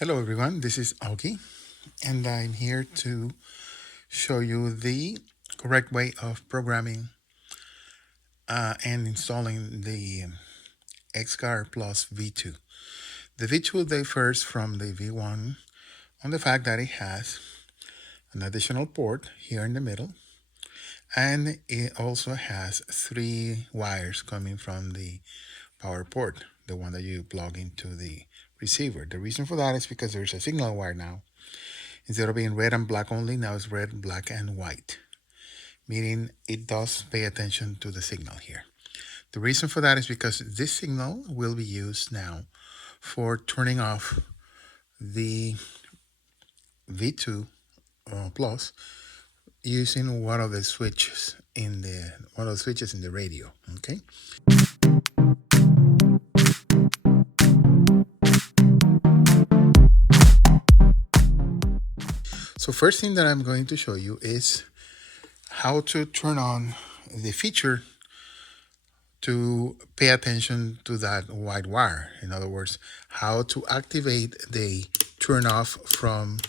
Hello everyone, this is Auggie and I'm here to show you the correct way of programming and installing the XGuard Plus V2. The V2 differs from the V1 on the fact that it has an additional port here in the middle, and it also has 3 wires coming from the power port, the one that you plug into the receiver. The reason for that is because there's a signal wire now. Instead of being red and black only, now it's red, black, and white, meaning it does pay attention to the signal here. The reason for that is because this signal will be used now for turning off the V2 Plus using one of the switches in the radio. Okay. So first thing that I'm going to show you is how to turn on the feature to pay attention to that white wire. In other words, how to activate the turn off from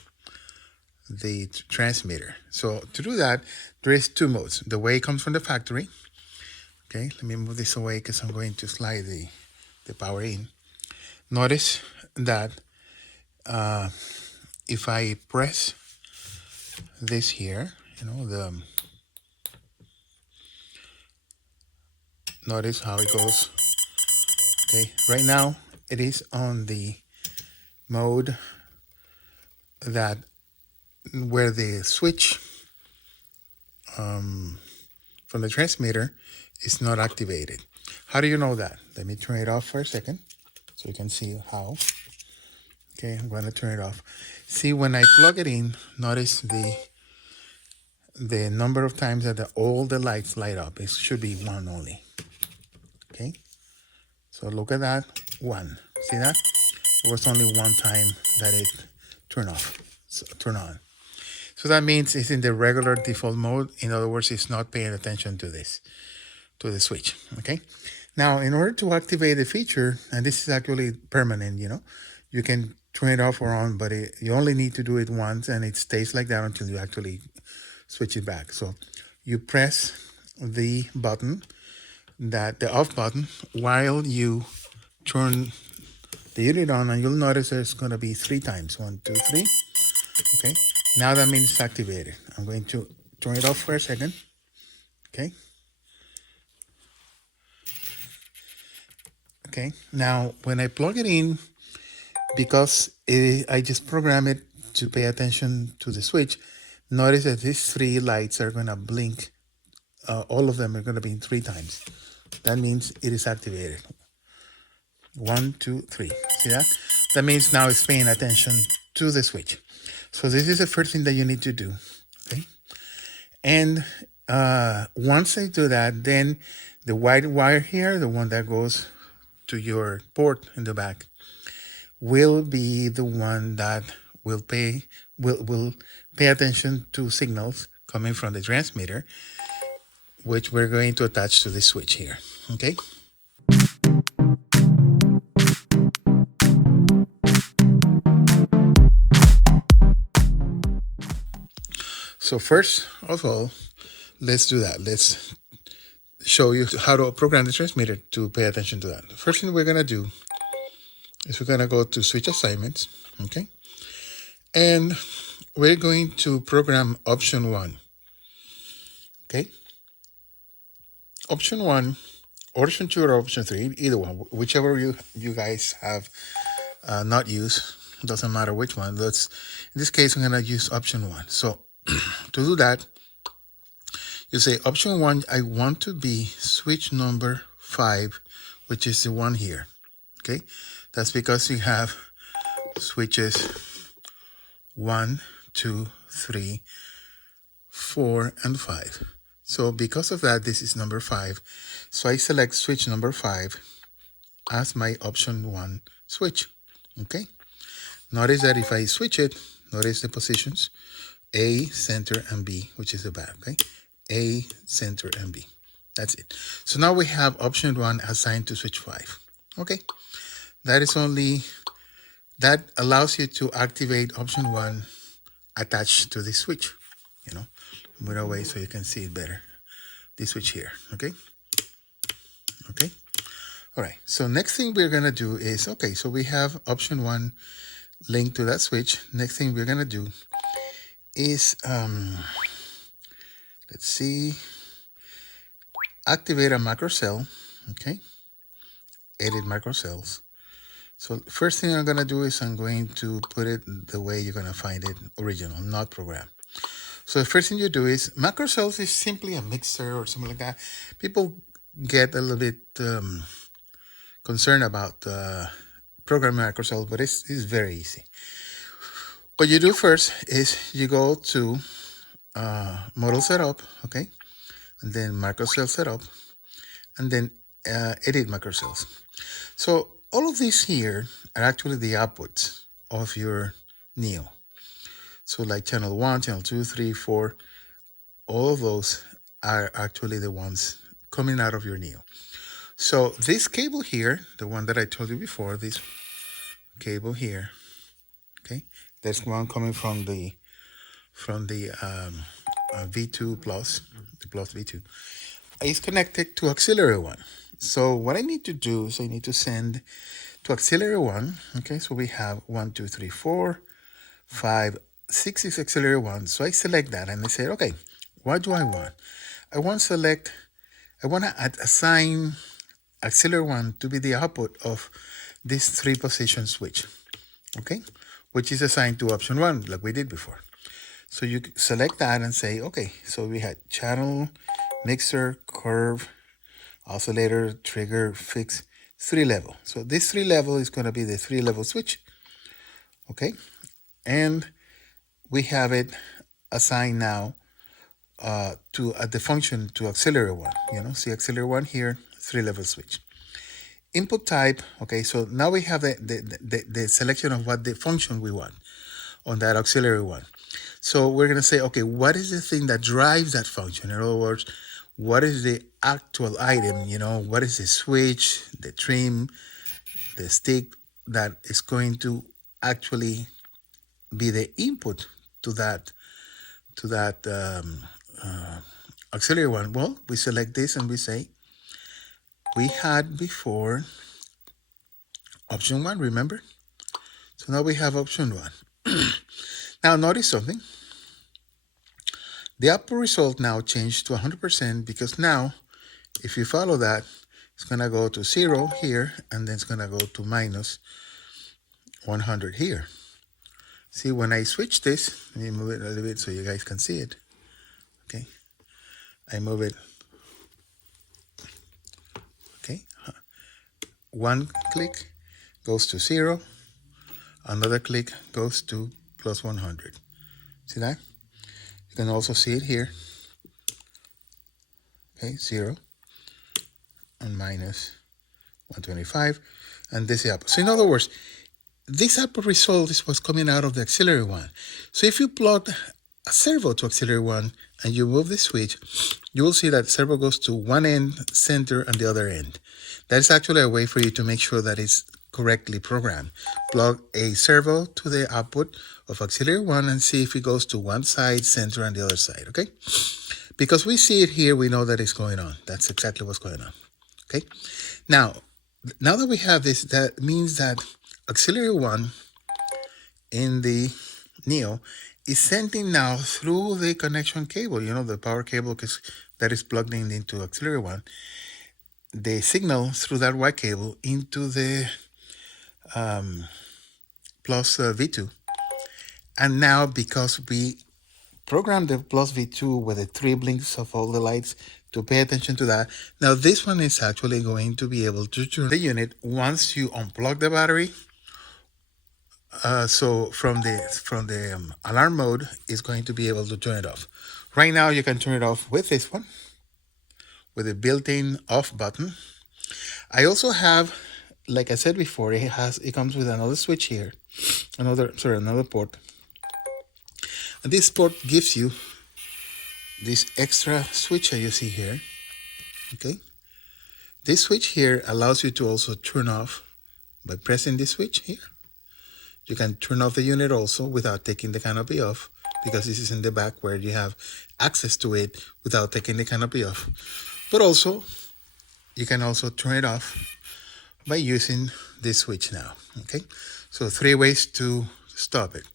the transmitter. So to do that, there is 2 modes. The way it comes from the factory. Okay, let me move this away because I'm going to slide the power in. Notice that if I press this here, notice how it goes. Okay, right now it is on the mode that where the switch from the transmitter is not activated. How do you know that? Let me turn it off for a second so you can see how. Okay, I'm going to turn it off. See, when I plug it in, notice the number of times that all the lights light up. It should be 1 only. Okay, so look at that, 1. See that? There was only 1 time that it turned off, turn on. So that means it's in the regular default mode. In other words, it's not paying attention to the switch. Okay. Now, in order to activate the feature, and this is actually permanent, you can turn it off or on, but you only need to do it once, and it stays like that until you actually switch it back. So you press the button, the off button, while you turn the unit on, and you'll notice there's going to be 3 times. 1, 2, 3. Okay. Now that means it's activated. I'm going to turn it off for a second. Okay. Okay. Now, when I plug it in, because I just program it to pay attention to the switch, notice that these 3 lights are going to blink. All of them are going to be 3 times. That means it is activated. 1, 2, 3. See that? That means now it's paying attention to the switch. So this is the first thing that you need to do. Okay. And once I do that, then the white wire here, the one that goes to your port in the back, will be the one that will pay attention to signals coming from the transmitter, which we're going to attach to the switch here. Okay. So first of all, let's do that. Let's show you how to program the transmitter to pay attention to that. The first thing we're going to do is we're going to go to switch assignments. Okay. And we're going to program option 1. Okay. Option 1, option 2, or option 3, either one, whichever you guys have not used, doesn't matter which one. In this case, I'm going to use option 1. So to do that, you say option 1, I want to be switch number 5, which is the one here. Okay, that's because you have switches 1, 2, 3, 4, and 5. So because of that, this is number 5. So I select switch number 5 as my option 1 switch. Okay. Notice that if I switch it, notice the positions A, center, and B, which is the back. Okay. A, center, and B. That's it. So now we have option 1 assigned to switch 5. Okay. That is only that allows you to activate option 1 attached to the switch. Move it away so you can see it better. This switch here, okay? Okay. All right, so next thing we're gonna do is, okay, so we have option 1 linked to that switch. Next thing we're gonna do is, let's see, activate a macro cell, okay? Edit macro cells. So first thing I'm gonna do is I'm going to put it the way you're gonna find it original, not program. So the first thing you do is, macro cells is simply a mixer or something like that. People get a little bit concerned about programming macro cells, but it's very easy. What you do first is you go to model setup, okay, and then macro cell setup, and then edit macro cells. So all of these here are actually the outputs of your Neo. So like channel 1, channel 2, 3, 4, all of those are actually the ones coming out of your Neo. So this cable here, the one that I told you before, this cable here, okay, there's one coming from the V2 Plus, the Plus V2, is connected to auxiliary 1. So what I need to do is I need to send to auxiliary 1, okay, so we have 1, 2, 3, 4, 5, 6 is auxiliary 1. So I select that and I say, okay, what do I want? I want to assign auxiliary 1 to be the output of this 3-position switch, okay, which is assigned to option 1 like we did before. So you select that and say, okay, so we had channel, mixer, curve, oscillator, trigger, fix, 3-level. So this 3-level is going to be the 3-level switch, okay? And we have it assigned now to the function to auxiliary 1. See auxiliary 1 here, 3-level switch. Input type, okay, so now we have the selection of what the function we want on that auxiliary 1. So we're going to say, okay, what is the thing that drives that function? In other words, what is the actual item, what is the switch, the trim, the stick that is going to actually be the input to that auxiliary 1? Well, we select this and we say, we had before option 1, remember? So now we have option 1. Now notice something. The output result now changed to 100% because now, if you follow that, it's going to go to 0 here, and then it's going to go to minus 100 here. See, when I switch this, let me move it a little bit so you guys can see it. Okay, I move it. Okay, one click goes to 0, another click goes to plus 100. See that? You can also see it here. Okay, 0 and minus 125, and this is output. So in other words, this output result is what's coming out of the auxiliary 1. So if you plug a servo to auxiliary 1 and you move the switch, you will see that servo goes to one end, center, and the other end. That is actually a way for you to make sure that it's correctly programmed. Plug a servo to the output of auxiliary 1 and see if it goes to one side, center, and the other side, okay? Because we see it here, we know that it's going on. That's exactly what's going on, okay? Now that we have this, that means that auxiliary 1 in the Neo is sending now through the connection cable, the power cable that is plugged into auxiliary 1, the signal through that white cable into the Plus V2. And now, because we programmed the Plus V2 with the 3 blinks of all the lights to pay attention to that, now this one is actually going to be able to turn the unit once you unplug the battery. So from the alarm mode, it's going to be able to turn it off. Right now, you can turn it off with this one, with a built-in off button. I also have, like I said before, it comes with another switch here, another port. And this port gives you this extra switch that you see here. Okay, this switch here allows you to also turn off by pressing this switch here. You can turn off the unit also without taking the canopy off, because this is in the back where you have access to it without taking the canopy off. But also, you can also turn it off by using this switch now, okay? So 3 ways to stop it.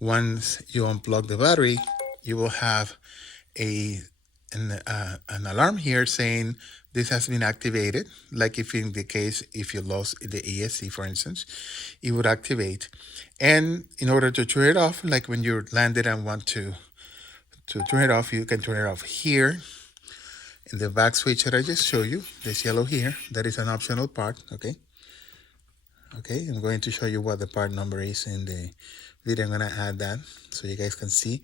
Once you unplug the battery, you will have an alarm here saying this has been activated. Like if in the case, if you lost the ESC, for instance, it would activate. And in order to turn it off, like when you're landed and want to turn it off, you can turn it off here in the back switch that I just showed you, this yellow here. That is an optional part, okay? Okay, I'm going to show you what the part number is in the video. I'm gonna add that so you guys can see.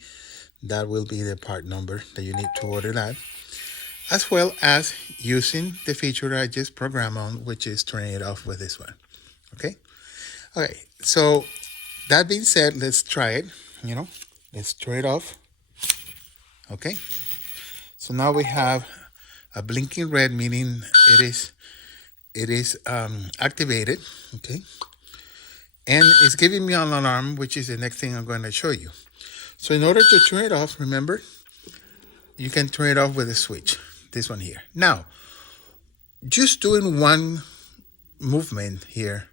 That will be the part number that you need to order that, as well as using the feature I just programmed on, which is turning it off with this one, okay? Okay, so that being said, let's try it, let's turn it off, okay? So now we have a blinking red, meaning it is activated, okay? And it's giving me an alarm, which is the next thing I'm going to show you. So in order to turn it off, remember, you can turn it off with a switch, this one here. Now, just doing one movement here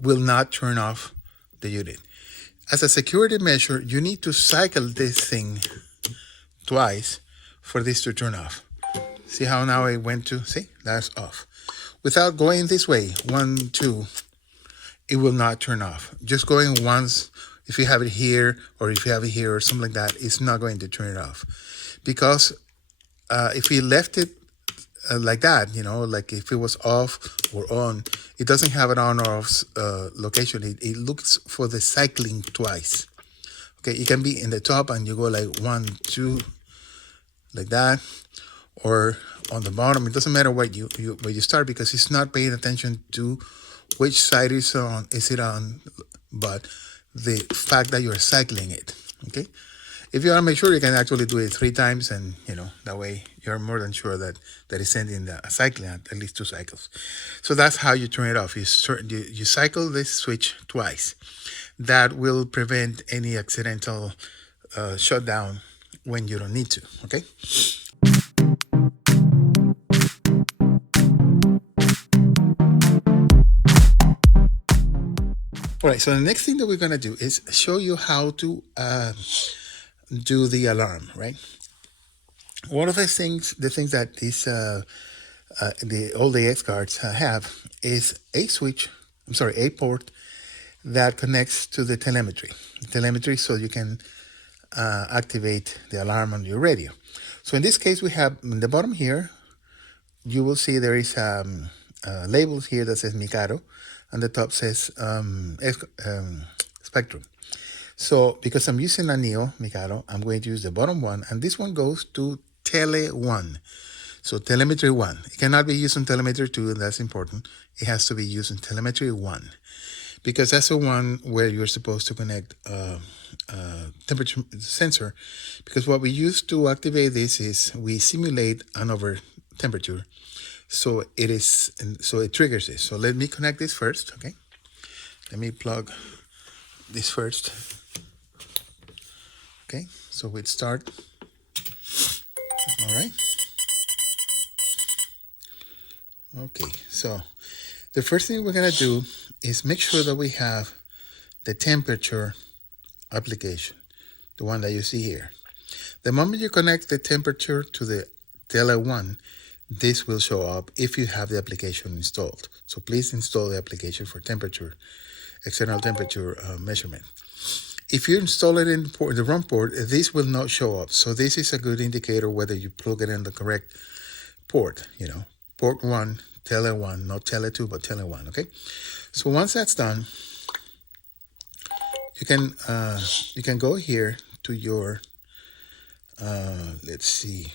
will not turn off the unit. As a security measure, you need to cycle this thing twice for this to turn off. See how now I went to, see, that's off. Without going this way, 1, 2, it will not turn off. Just going once, if you have it here or if you have it here or something like that, it's not going to turn it off. Because if you left it like that, like if it was off or on, it doesn't have an on or off location. It looks for the cycling twice. Okay, it can be in the top and you go like 1, 2, like that, or on the bottom. It doesn't matter where you start, because it's not paying attention to which side is it on, but the fact that you're cycling it, okay? If you want to make sure, you can actually do it 3 times, and that way you're more than sure that it's sending a cycling at least 2 cycles. So that's how you turn it off. You cycle this switch twice. That will prevent any accidental shutdown when you don't need to, okay? All right, so the next thing that we're gonna do is show you how to do the alarm, right? One of the things that these all the XGuards have is a port that connects to the telemetry, so you can activate the alarm on your radio. So in this case, we have in the bottom here, you will see there is labels here that says Mikado, and the top says Spectrum. So because I'm using a Neo Mikado, I'm going to use the bottom one, and this one goes to Tele 1. So Telemetry 1. It cannot be used on Telemetry 2, and that's important. It has to be used in Telemetry 1, because that's the one where you're supposed to connect a temperature sensor. Because what we use to activate this is we simulate an over temperature. So it triggers this. So let me connect this first, okay? Let me plug this first. Okay, so we'd start. All right. Okay, so the first thing we're gonna do is make sure that we have the temperature application, the one that you see here. The moment you connect the temperature to the Tele 1, this will show up if you have the application installed. So please install the application for external temperature measurement. If you install it in the wrong port, this will not show up. So this is a good indicator whether you plug it in the correct port, port 1, Tele 1, not Tele 2, but Tele 1, okay? So once that's done, you can go here to your, let's see,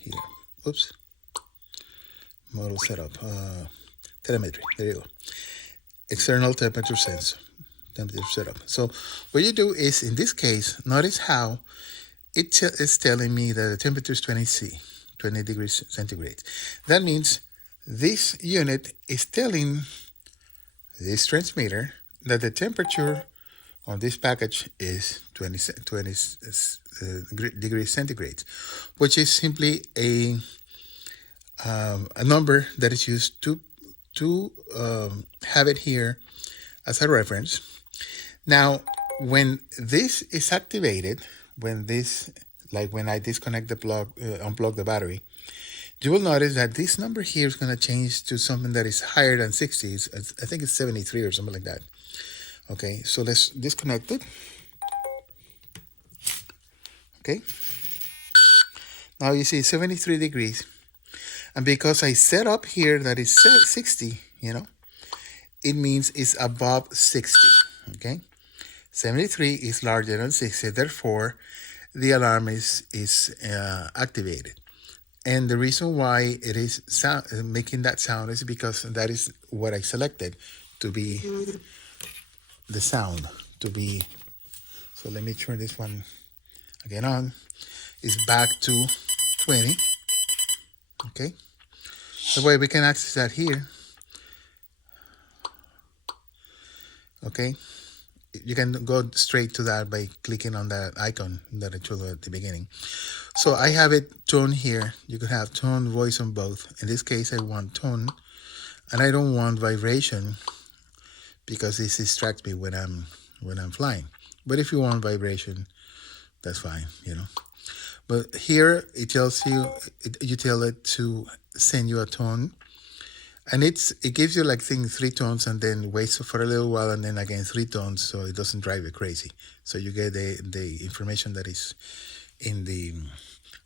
here, oops, model setup, telemetry, there you go, external temperature sensor, temperature setup. So what you do is, in this case, notice how it is telling me that the temperature is 20 degrees centigrade. That means this unit is telling this transmitter that the temperature on this package is 20 degrees centigrade, which is simply a number that is used to have it here as a reference. Now, when this is activated, when this, like when I disconnect the plug, unplug the battery, you will notice that this number here is going to change to something that is higher than 60. I think it's 73 or something like that. Okay, so let's disconnect it. Okay. Now you see 73 degrees. And because I set up here that is 60, it means it's above 60. Okay. 73 is larger than 60. Therefore, the alarm is activated. And the reason why it is making that sound is because that is what I selected to be the sound to be. So let me turn this one again on. It's back to 20. Okay. The way we can access that here. Okay. You can go straight to that by clicking on that icon that I told you at the beginning. So I have it tone here. You could have tone, voice on both. In this case, I want tone, and I don't want vibration because this distracts me when I'm flying. But if you want vibration, that's fine, But here it tells you, you tell it to send you a tone, and it gives you like 3 tones, and then waits for a little while, and then again 3 tones, so it doesn't drive you crazy. So you get the information that is in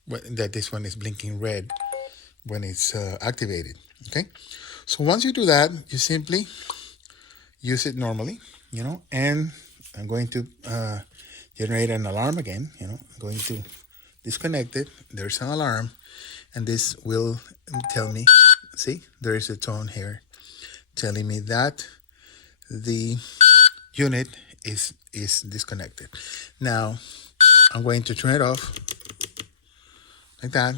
that this one is blinking red when it's activated. Okay, so once you do that, you simply use it normally, and I'm going to generate an alarm again. I'm going to disconnect it. There's an alarm, and this will tell me, see, there is a tone here telling me that the unit is disconnected. Now I'm going to turn it off like that,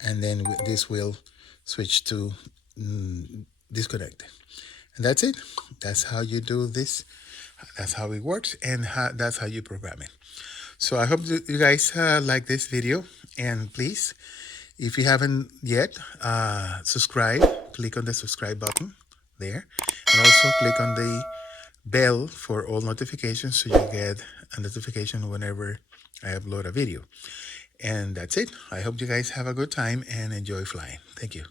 and then this will switch to disconnected. And that's it. That's how you do this. That's how it works, and that's how you program it. So I hope you guys like this video, and please, if you haven't yet, subscribe. Click on the subscribe button there, and also click on the bell for all notifications so you get a notification whenever I upload a video. And that's it. I hope you guys have a good time and enjoy flying. Thank you.